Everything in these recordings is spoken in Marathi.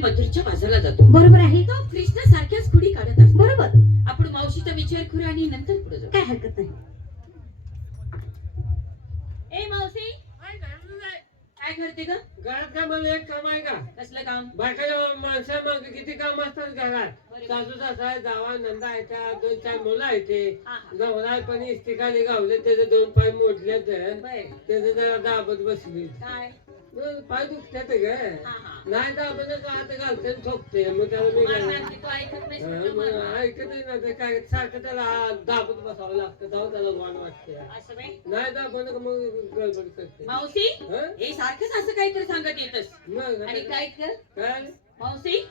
मथुरच्या बाजारला जातो. बरोबर आहे. तो कृष्ण सारख्याच खुडी काढत असतो. बरोबर. आपण मावशीचा विचार करू आणि नंतर पुढे जाऊ. काय हरकत नाही. ए मावशी, काय करते ग? घरात काय मला एक काम आहे का? कसलं काम? बायका माणसा मग किती काम असतात घरात. सासू सासरा जावा नंदा आहे त्या 2-4 मुलं आहे ते नवरा पण इस्तिकाली गावले त्याचे 2 पाय मोडले त्याचे जरा दाबत बसली. काय पाय दुखतात ग. नाही दाबत हात घालते ठोकते मग त्याला मी ऐकत ना ते काय सारखं त्याला दाबत बसावं लागतं तेव्हा त्याला वाण वाटते. नाही दाबत मग गडबड करते. मावशी हे सारखंच असं काहीतरी सांगत येतस मग आणि काय कर काय मावशी,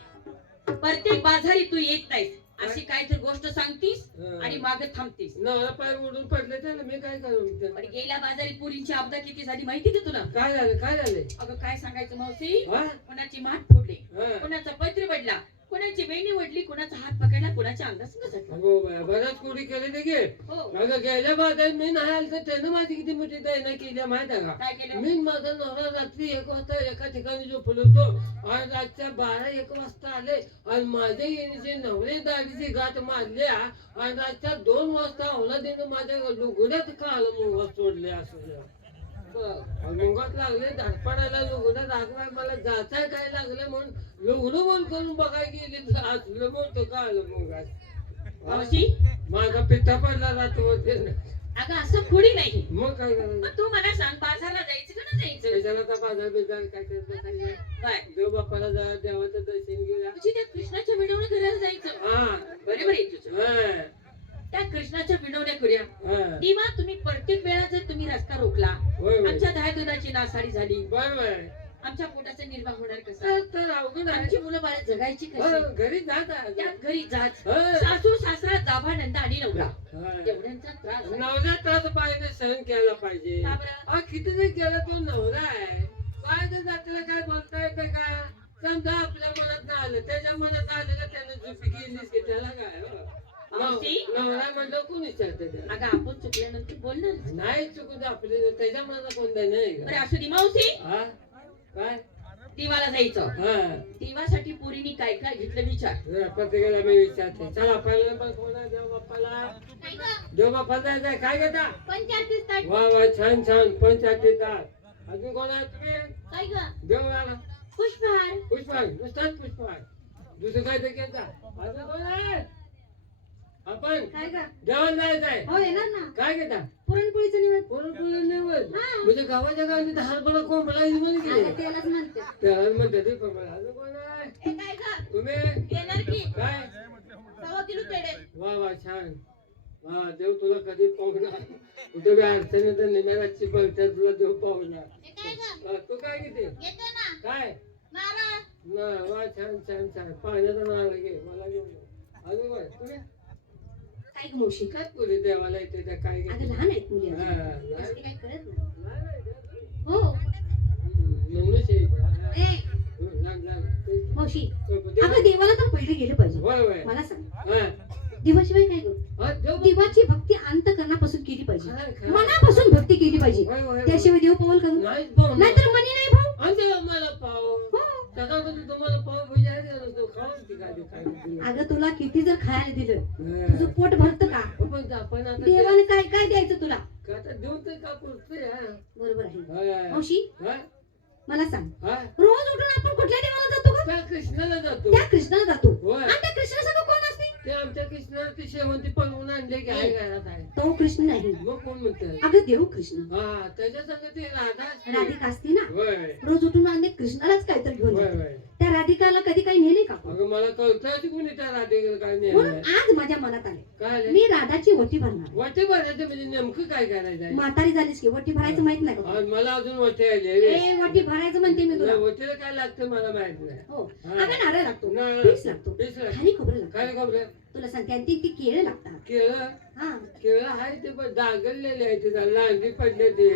प्रत्येक बाजारी तू येत नाहीस अशी काहीतरी गोष्ट सांगतीस आणि मागे थांबतीस. नवरा पाय उडून पडले त्याला मी काय करू? पण गेल्या बाजारी पुरींची आपदा किती झाली माहिती का तुला? काय झालं काय झाले? अगं काय सांगायचं मावशी, हा? कोणाची माठ फोडली, हा. कोणाचा पत्र पडला, कोणाची वेणी वडली, कोणाचा हात पकडला, कोणाच्या अंगास अगो बाया बऱ्याच कोडी केले ते गे. हो. अगं गेल्या बाजारात मी नाही आलं तर त्यानं माझी किती मोठी दैना केली माहिती आहे का? काय केलं? मी माझा नवरा रात्री 1 वाजता एका ठिकाणी झोपलो होतो आणि रातच्या 12-1 वाजता आले आणि माझ्या येण्याचे नवरे दाढीची गाठ मारल्या आणि रातच्या 2 वाजता औलादीनं माझ्या लुगड्यात काल मुंगा सोडले असं मुंगात लागले धडपडायला लुगडं दाखवाय मला जाचाय काय लागलं म्हणून लुगडं बोल करून बघाय गेले असलं मोठं काल मुंगात. मावशी माझा पिता पडला रात्र अगं असं खोडी नाही. मग काय करायचं? मग तू मला सांग बाजारला जायचं का नाही जायचं? त्याच्याला तर बाजार बिजार काय करत काय देव बाप्पाला जा देवाचं दर्शन घेऊया. तुझी त्या कृष्णाच्या विनवण्या करायला जायचं. हा बरोबर आहे तुझं. हा, त्या कृष्णाच्या विनवण्या करूया हा. तेव्हा तुम्ही प्रत्येक वेळा जर तुम्ही रस्ता रोखला, होय होय आमच्या दहा दुधाची नासाडी झाली, बरोबर आहे. आमच्या पोटाचा निर्वाह होणार कसा? तर अवघड आहे. आमची मुलं बाळा जगायची हो, कशी? घरी जात आहे. त्या घरी जात हो. सासू सासरा जाभा नंदा आणि नवरा हा. एवढ्यांचा त्रास आहे. नवरा त्रास पाहिजे सहन केला पाहिजे. का बरं? हा, किती जर केलं तो नवरा आहे काय तर जातीला काय बोलता येतं का? समजा आपल्या मनात नाही आलं त्याच्या मनात आलेलं त्यानं चुकी केलीच की त्याला काय हो? मावशी? नवरा म्हणलं कोण विचारते त्याला? अगं आपण चुकल्यानंतर बोलणार. नाही चुकू आपली त्याच्या मनात कोणता नाही बरं का? असू दे मावशी, हा काय दिवाला जायचं. हा दिवासाठी पोरीनी काय काय घेतलं विचार. प्रत्येकाला मी विचारते. चला पहिला नंबर कोण आहे? देव बाप्पाला. देव बाप्पाला जायचंय काय घेता? वा वा छान छान 85 तास. अजून कोण आहे तुम्ही? काय ग? देवाला पुष्पहार. पुष्पा नुसताच पुष्पा दुसरं काय ते घेता? अजून कोण आहे? आपण काय का? देवाला जायचंय. हो येणार ना. काय घेता? पुरणपोळीचं निवड. पुरण नव्हत हा. म्हणजे गावाच्या गावात हरभरा कोंबडा म्हणे अगं त्यालाच म्हणते. त्याला म्हणते ते कोंबडा. अजून कोण आहे? काय ग? तुम्ही येणार की? काय? 1.25 किलो पेढे. वा वा छान. हा देव तुला कधी पाहुणार कुठे बी अडचणी तर निम्याची बघतात तुला देव पाहुणार. तू काय घेते? काय वा छान छान छान पाण्याचा नारळ घे मला घेऊन अजून काय तुम्ही काय ग मावशी? काय पुढे देवाला येते त्या काय अगं घेते? लहान आहेत मुली हा, अजून. लहान. जास्ती काही कळत नाही. लहान आहे त्या. हो. म्हणूनच हे. ए लहान लहान. मावशी, देव- अगं देवाला तर पहिले गेलं पाहिजे. होय होय मला सांग, हा. देवाशिवाय काय करू? हा, देव देवाची भक्ती अंतकरणापासून केली पाहिजे. खरं, खरं. मनापासून भक्ती केली पाहिजे. होय, होय, होय. त्याशिवाय देव पावल करू. नाहीच पाहुणार. नाहीतर मनी नाही भाऊ. आणि देव मला पाव हो. सकाळपासून तुम्हाला पाव भजी आहे का नसतो? खाऊन ती काय ते काय ते. अगं तुला किती जर खायला दिलं हा. तुझं पोट भरतं का? पण आपण आता देवाने काय काय द्यायचं तुला? ते- आता देऊन तर का पुरतोय हा? बरोबर आहे. होय. मावशी, हा? मला सांग, हा? रोज उठून आपण कुठल्या देवाला जातो ग? त्या कृष्णाला जातो. त्या कृष्णाला जातो. होय. आणि त्या कृष्णासंग कोण असते? ते आमच्या कृष्णाला ती शेवंती पळवून आणले की आहे घरात आहे. तो कृष्ण नाही. मग कोण म्हणतात? अगं देव कृष्ण. हा त्याच्या संग ती राधा असते. राधिका असते ना. होय रोज उठून आणले कृष्णालाच काहीतरी घेऊन होय जाते. होय. त्या राधिकाला कधी काही नेले का? अगं मला कळतं कुणी त्या राधेकडे काय म्हणून नाही आज माझ्या मनात आले, काय आलंय? मी राधाची वटी भरणार. वाटे भरायचं म्हणजे नेमकं काय करायचं आहे? म्हातारी झालीस की वटी भरायचं माहित नाही का? आज मला अजून वाटे आले रे. ए वटी भरायचं म्हणते मी तुला. वटीला काय लागतं मला माहित नाही. हो. हा. अगं नारळ लागतो, नारळ. पीस लागतो, पीस लागतं. खाली खोबरं लागतं. काय खबर? तुला सांगते, आणि ती केळं लागतात. केळं हा. केळं आहे ते पण दागडलेले आहे ते लांडी पडले ते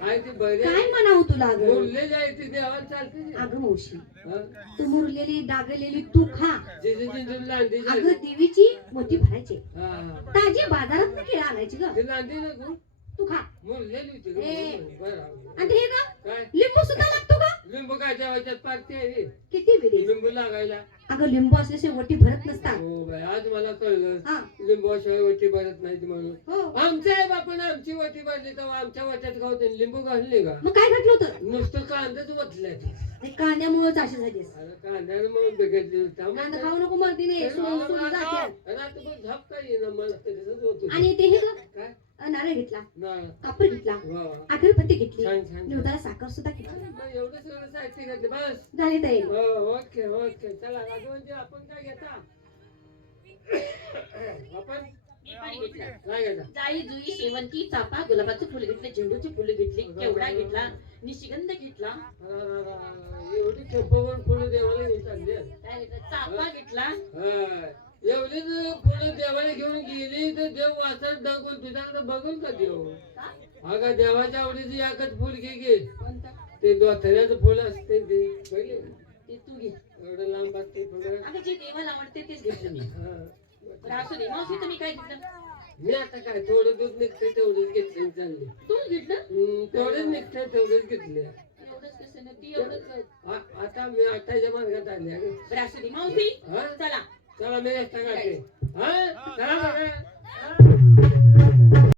आहे ते बरे काय म्हणावं तुला अगं? मुरलेले आहे ते देवाला चालते ते. अगं मावशी, हा? तू मुरलेली डागलेली तू खा. जिजू लांडी अगं देवीची मोठी भरायची. हा ताजी बाजारात केळं आणायची ग. ते लांडी नको. तू खा. मुरलेली होती ए. बरं आणि हे का काय लिंबू सुद्धा लागतो का? लिंबू काय ठेवायच्यात पार्टी आहे किती विडी. लिंबू लागायला अगं लिंबू असल्याशिवाय वटी भरत नसतात. हो बाई आज मला कळलं हा लिंबूशिवाय वटी भरत नाही म्हणून हो आमच्या आई बापाने आमची वटी भरली तेव्हा आमच्या वाट्यात गावते लिंबू घालले का मग काय घातलं होतं? नुसतं कांदाच वतल्या ते कांद्यामुळेच अशी झालीस. कांद्याने मग बिघडली कांदा खाऊ नको मर्दीने सोडून जाते. रात्रभर झप काय येईना मला तसंच होत होतं. आणि ते हे ग काय नारळ घेतला, ना कापूर घेतला, वा वा. अगरबत्ती घेतली, छान छान निवदाला साखर सुद्धा घेतली. मग एवढं सगळं साहित्य घेतलं बस झाली तयारी. हो ओके ओके चला राघवनजी आपण काय घेता आपण मी पाणी घेतलं. काय घेता जाई जुई शेवंती चाफा गुलाबाचं फुल घेतलं, झेंडूची फुलं घेतली, केवडा घेतला, निशिगंध घेतला, एवढी चंपावर फुलं देवाला घेऊन चालली आहे. काय घेतलं, चाफा घेतला. हा. एवढीच फुलं देवाला घेऊन गेली तर देव वाचत दाखवून तुझ्याकडे बघून का देव का? अगं देवाच्या आवडीचं एकच फुल घे कोणतं? ते दोथऱ्याचं फुल असते ते बघे ते तू घे. एवढं लांब असते फुलं अगं जे देवाला आवडते तेच घेतलं मी. हा. बरं असू दे. मावशी तुम्ही काय घेतलं? मी आता काय थोडं दूध निघते तेवढेच घेतले चालले तू घेतलं? तेवढेच निघते तेवढेच घेतले एवढंच कसं ना ती एवढंच. आता मी आताच्या मार्गात आले अगं. बरं असू दे. मावशी हा? चला. चला मी रस्ता काढते हा चला बघा. हा.